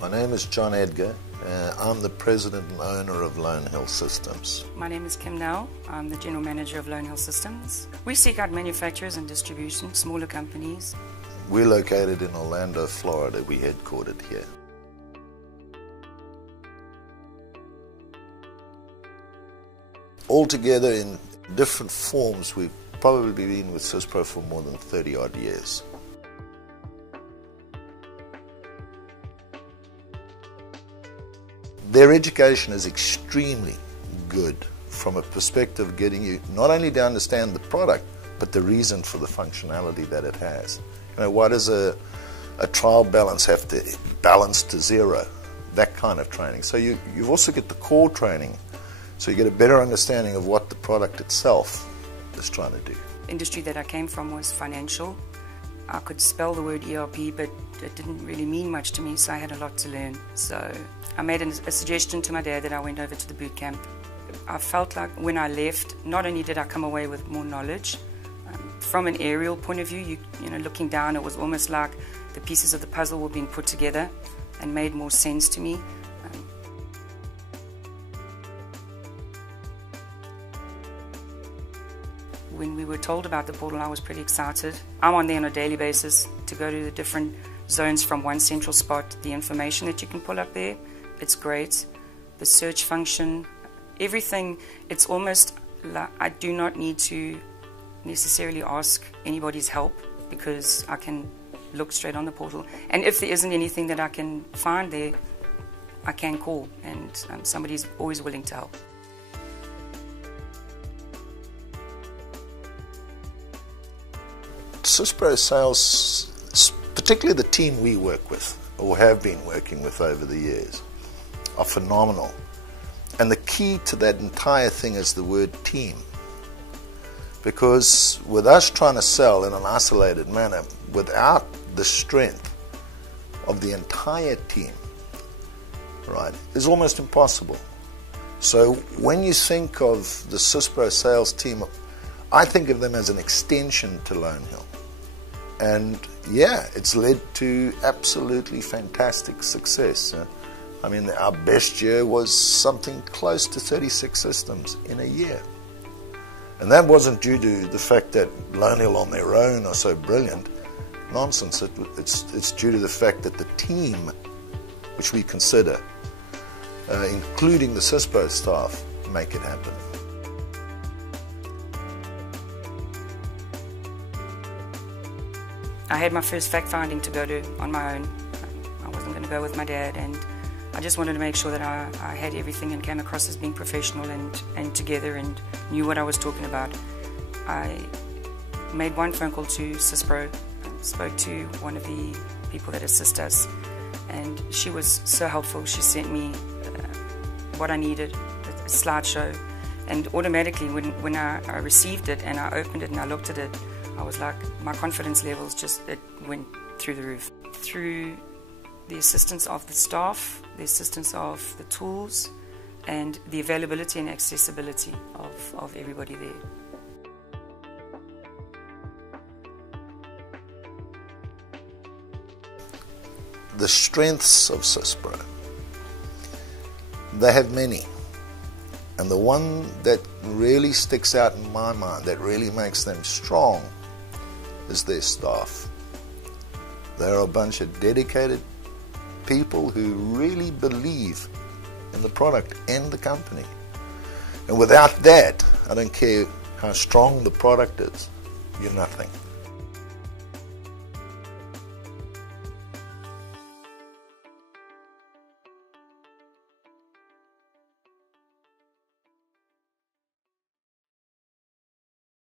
My name is John Edgar. I'm the president and owner of Lonehill Systems. My name is Kim Nell. I'm the general manager of Lonehill Systems. We seek out manufacturers and distribution, smaller companies. We're located in Orlando, Florida. We're headquartered here. Altogether, in different forms, we've probably been with SYSPRO for more than 30 odd years. Their education is extremely good from a perspective of getting you not only to understand the product, but the reason for the functionality that it has. You know, why does a trial balance have to balance to zero? That kind of training. So you also get the core training, so you get a better understanding of what the product itself is trying to do. The industry that I came from was financial. I could spell the word ERP, but it didn't really mean much to me, so I had a lot to learn. So I made a suggestion to my dad that I went over to the boot camp. I felt like when I left, not only did I come away with more knowledge, from an aerial point of view, you know, looking down, it was almost like the pieces of the puzzle were being put together and made more sense to me. When we were told about the portal, I was pretty excited. I'm on there on a daily basis to go to the different zones from one central spot. The information that you can pull up there, it's great. The search function, everything, it's almost like I do not need to necessarily ask anybody's help because I can look straight on the portal. And if there isn't anything that I can find there, I can call, and somebody's always willing to help. SYSPRO sales, particularly the team we work with, or have been working with over the years, are phenomenal. And the key to that entire thing is the word team. Because with us trying to sell in an isolated manner, without the strength of the entire team, right, is almost impossible. So when you think of the SYSPRO sales team, I think of them as an extension to Lonehill. And yeah, it's led to absolutely fantastic success. I mean, our best year was something close to 36 systems in a year. And that wasn't due to the fact that Lonehill on their own are so brilliant. Nonsense. It's due to the fact that the team, which we consider, including the SYSPRO staff, make it happen. I had my first fact finding to go to on my own. I wasn't going to go with my dad, and I just wanted to make sure that I had everything and came across as being professional and together and knew what I was talking about. I made one phone call to SYSPRO, spoke to one of the people that assist us, and she was so helpful. She sent me what I needed, a slideshow, and automatically when I received it and I opened it and I looked at it, I was like, my confidence levels just, it went through the roof. Through the assistance of the staff, the assistance of the tools, and the availability and accessibility of everybody there. The strengths of SYSPRO, they have many. And the one that really sticks out in my mind, that really makes them strong, is their staff. They're a bunch of dedicated people who really believe in the product and the company. And without that, I don't care how strong the product is, you're nothing.